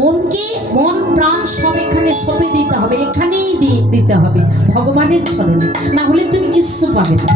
মনকে মন প্রাণ সব এখানে সঁপে দিতে হবে, এখানেই দিতে হবে ভগবানের চরণে, না হলে তুমি কিছু পাবে না।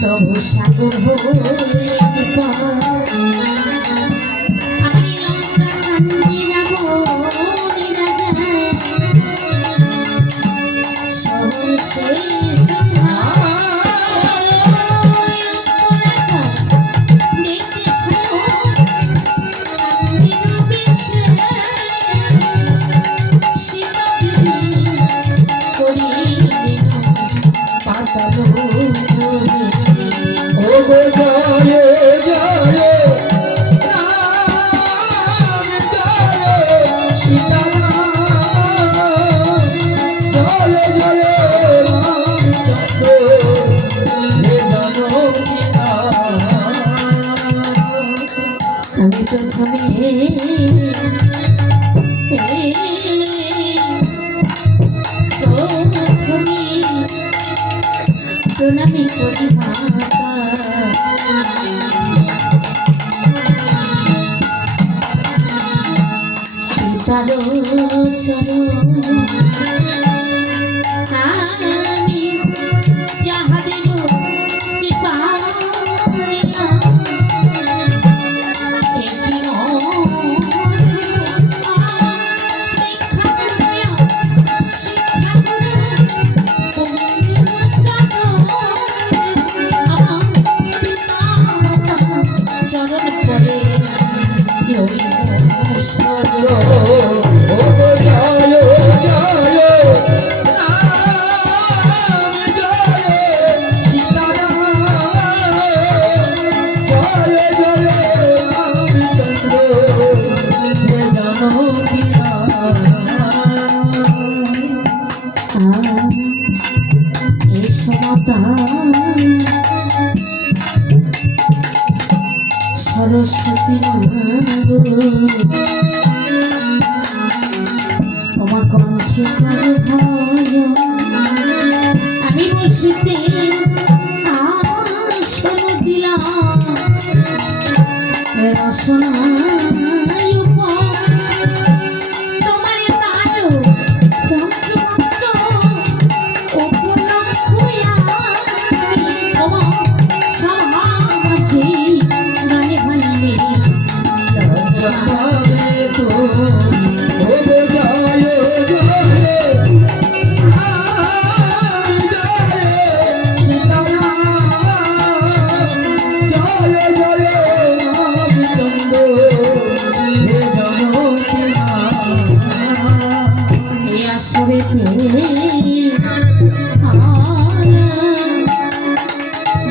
প্রভু সাগর আমি লঙ্কা কান্দি রাবণী রাজা সর্বশেষ প্রণামী করি মাতা পিতার চরণ আমি যাহাদের কৃপা সরস্বতী তোমা কঞ্চে ভয় আমি বসিতে আসন দিলাম রসনা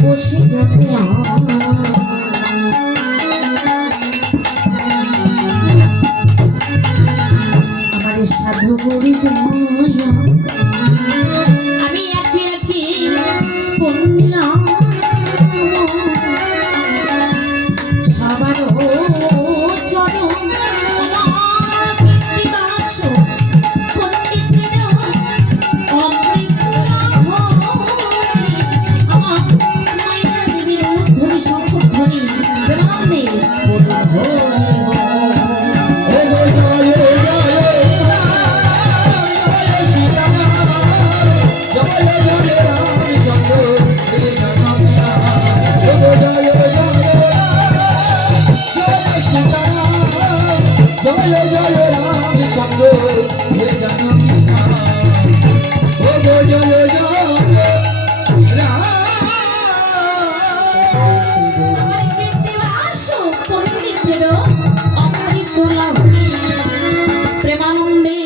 বসে যাতে আমার সাধু গুরু আমি একে একে বললাম সবার চরণ প্রেমানন্দে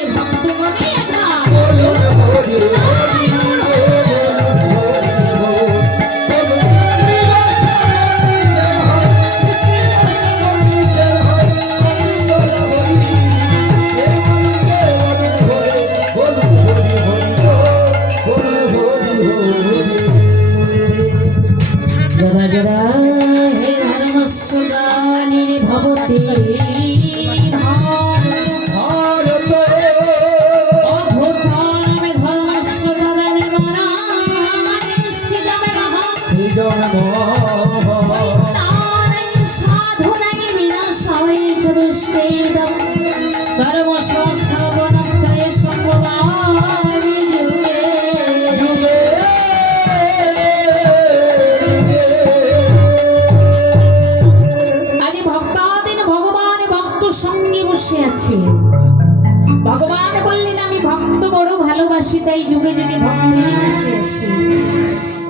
মাটি ভারত অভূতরমে ধর্মস্য তদানি মনা শ্রীরামে মহা তারে সাধনায় বিনাশায় চ দুষ্কৃতম ধর্মসংস্থাপনার্থায় সম্ভবামি যুগে যুগে আজ ভক্তাদিন ভগবান ভক্ত সঙ্গে বসে আছে। ভগবান বললেন আমি ভক্ত বড় ভালোবাসি, তাই যুগে যুগে ভক্তের কাছে আসি।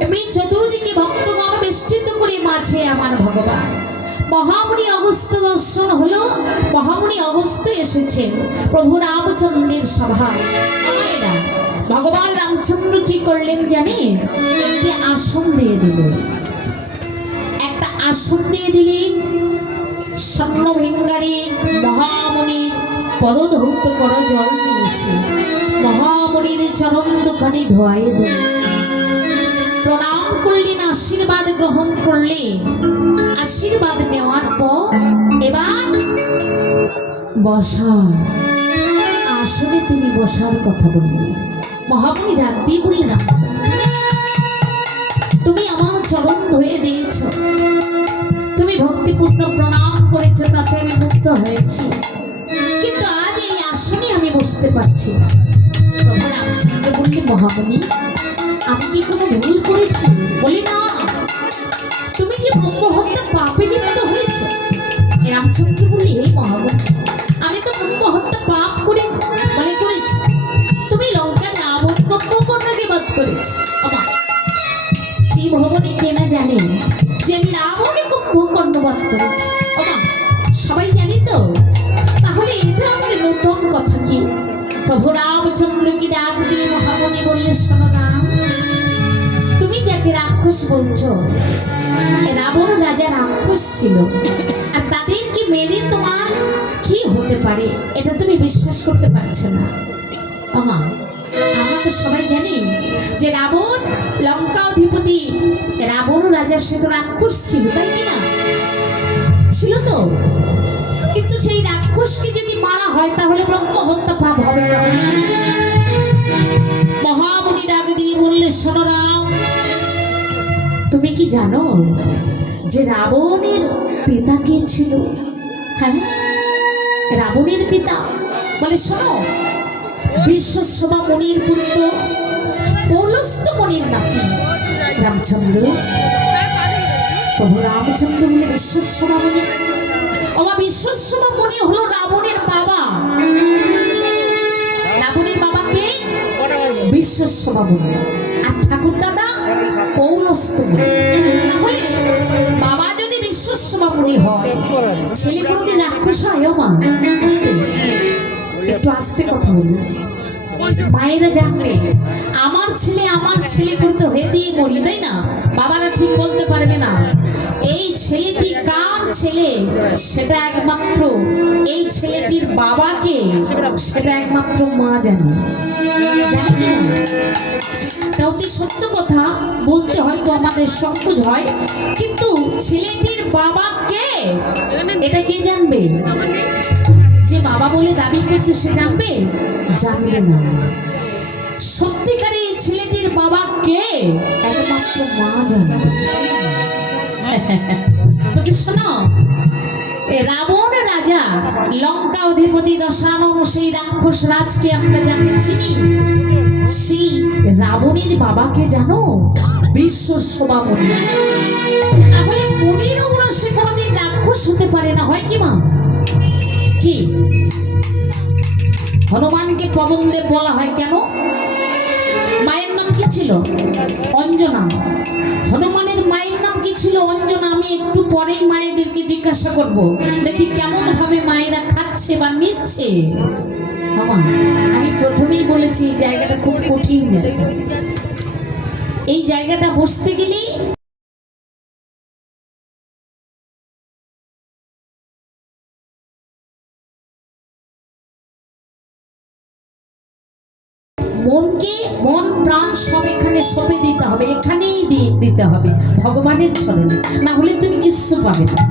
এমনি চতুর্দিকে ভক্তগণ বেষ্টিত করে মাঝে আমার ভগবান। মহামুনি অগস্ত্য দর্শন হলো। মহামুনি অগস্ত্য এসেছেন প্রভু রামচন্দ্রের সভায়। মায়েরা, ভগবান রামচন্দ্র কি করলেন জানেন? একটি আসন দিয়ে দিল। একটা আসন দিয়ে দিলেন। স্বর্ণভিঙ্গারে মহামুনির পদধৌত করা জল নিয়ে এসে মহামুনির চরণ দুখানি ধোয়াইয়ে দিল। প্রণাম করলেন, আশীর্বাদ গ্রহণ করলেন। আশীর্বাদ নেওয়ার পর এবার বসা আসলে তিনি বসার কথা বললেন। মহামুনি রাগ দিয়ে বললেন, তুমি আমার চরণ ধুয়ে দিয়েছ, তুমি ভক্তিপূর্ণ প্রণাম করেছ, তাতে আমি মুক্ত হয়েছি, কিন্তু আজ এই আসনে আমি বসতে পারছি না। প্রভু রামচন্দ্র বললেন, মহামুনি আমি কি কোনো ভুল করেছি? বলি না, তুমি যে ব্রহ্মহত্যা পাপে লিপ্ত হয়েছ। রামচন্দ্র বললি, হে মহামুনি আমি তো ব্রহ্মহত্যা পাপ করে বলে করেছি। তুমি লঙ্কা রাবণ কুম্ভকর্ণকে বধ করেছ। ভবনে কেনা জানে যে আমি রাবণ কুম্ভকর্ণ বধ করেছি। সবাই জানি তো, তাহলে এটা আমাদের নতুন কথা কি? প্রভু রামচন্দ্রকে ডাক দিয়ে মহামুনি বললে, শোনো রাম, তুমি যাকে রাক্ষস বলছো, রাবণ রাজা রাক্ষস ছিল, আর তাদেরকে মেরে তোমার কি হতে পারে এটা তুমি বিশ্বাস করতে পারছো না। আমরা তো সবাই জানি যে রাবণ লঙ্কা অধিপতি, রাবণ রাজা, সে তো রাক্ষস ছিল, তাই কিনা? ছিল তো, কিন্তু সেই রাক্ষসকে যদি মারা হয় তাহলে ব্রহ্মহত্যা পাপ হবে না। মহামুনি ডাক দিয়ে বললে, শোনো রাম, তুমি কি জানো যে রাবণের পিতা কে ছিল? হ্যাঁ, রাবণের পিতা বলে, শোনো, বিশ্বশোভা মুনির পুত্র পৌলস্ত্য মুনির নাতি রামচন্দ্র। প্রভু রামচন্দ্র বলে, বিশ্বশোভা মুনি? আমার বিশ্বশোভা মুনি হলো রাবণের বাবা। রাবণের বাবাকে বিশ্বশোভা মুনি, আর ঠাকুর দাদা পৌলস্ত্য মুনি। তাহলে বাবা যদি বিশ্বশোভা মুনি হয়, ছেলে কোনোদিন রাক্ষস হয়? মা, একটু আস্তে কথা বলুন। মায়েরা জানবে আমার ছেলে করতে হয়ে দিয়ে মরি, তাই না? বাবারা ঠিক বলতে পারবে না এই ছেলেটি কার ছেলে, সেটা একমাত্র এই ছেলেটির বাবাকে, সেটা একমাত্র মা জানে। জানে কি না? অতি সত্য কথা বলতে হয়তো আমাদের সংকোচ হয়, কিন্তু ছেলেটির বাবা কে এটা কে জানবে? যে বাবা বলে দাবি করছে সে জানবে? জানবে না। সত্যিকারে এই ছেলেটির বাবা কে একমাত্র মা জানবে। শোনো, রাবণ রাজা লঙ্কা অধিপতি দশানন, সেই রাক্ষস রাজকে আমরা যাকে চিনি, সেই রাবণের বাবাকে জানো? বিশ্বশোভা মুনি। তাহলে মুনিরও সে কোনোদিন রাক্ষস হতে পারে না, হয় কি মা? কি হনুমানকে পবনদেব বলা হয় কেন? মায়ের নাম কি ছিল? অঞ্জনা। হনুমানের মায়ের নাম কি ছিল? অঞ্জনা। আমি একটু পরেই মায়েদেরকে জিজ্ঞাসা করব, দেখি কেমন ভাবে মায়েরা খাচ্ছে বা নিচ্ছে। আমি প্রথমেই বলেছি এই জায়গাটা খুব কঠিন জায়গা। এই জায়গাটা বসতে গেলেই মন প্রাণ সব এখানে সঁপে দিতে হবে, এখানেই দিতে হবে ভগবানের চরণে, না হলে তুমি কিচ্ছু পাবে না।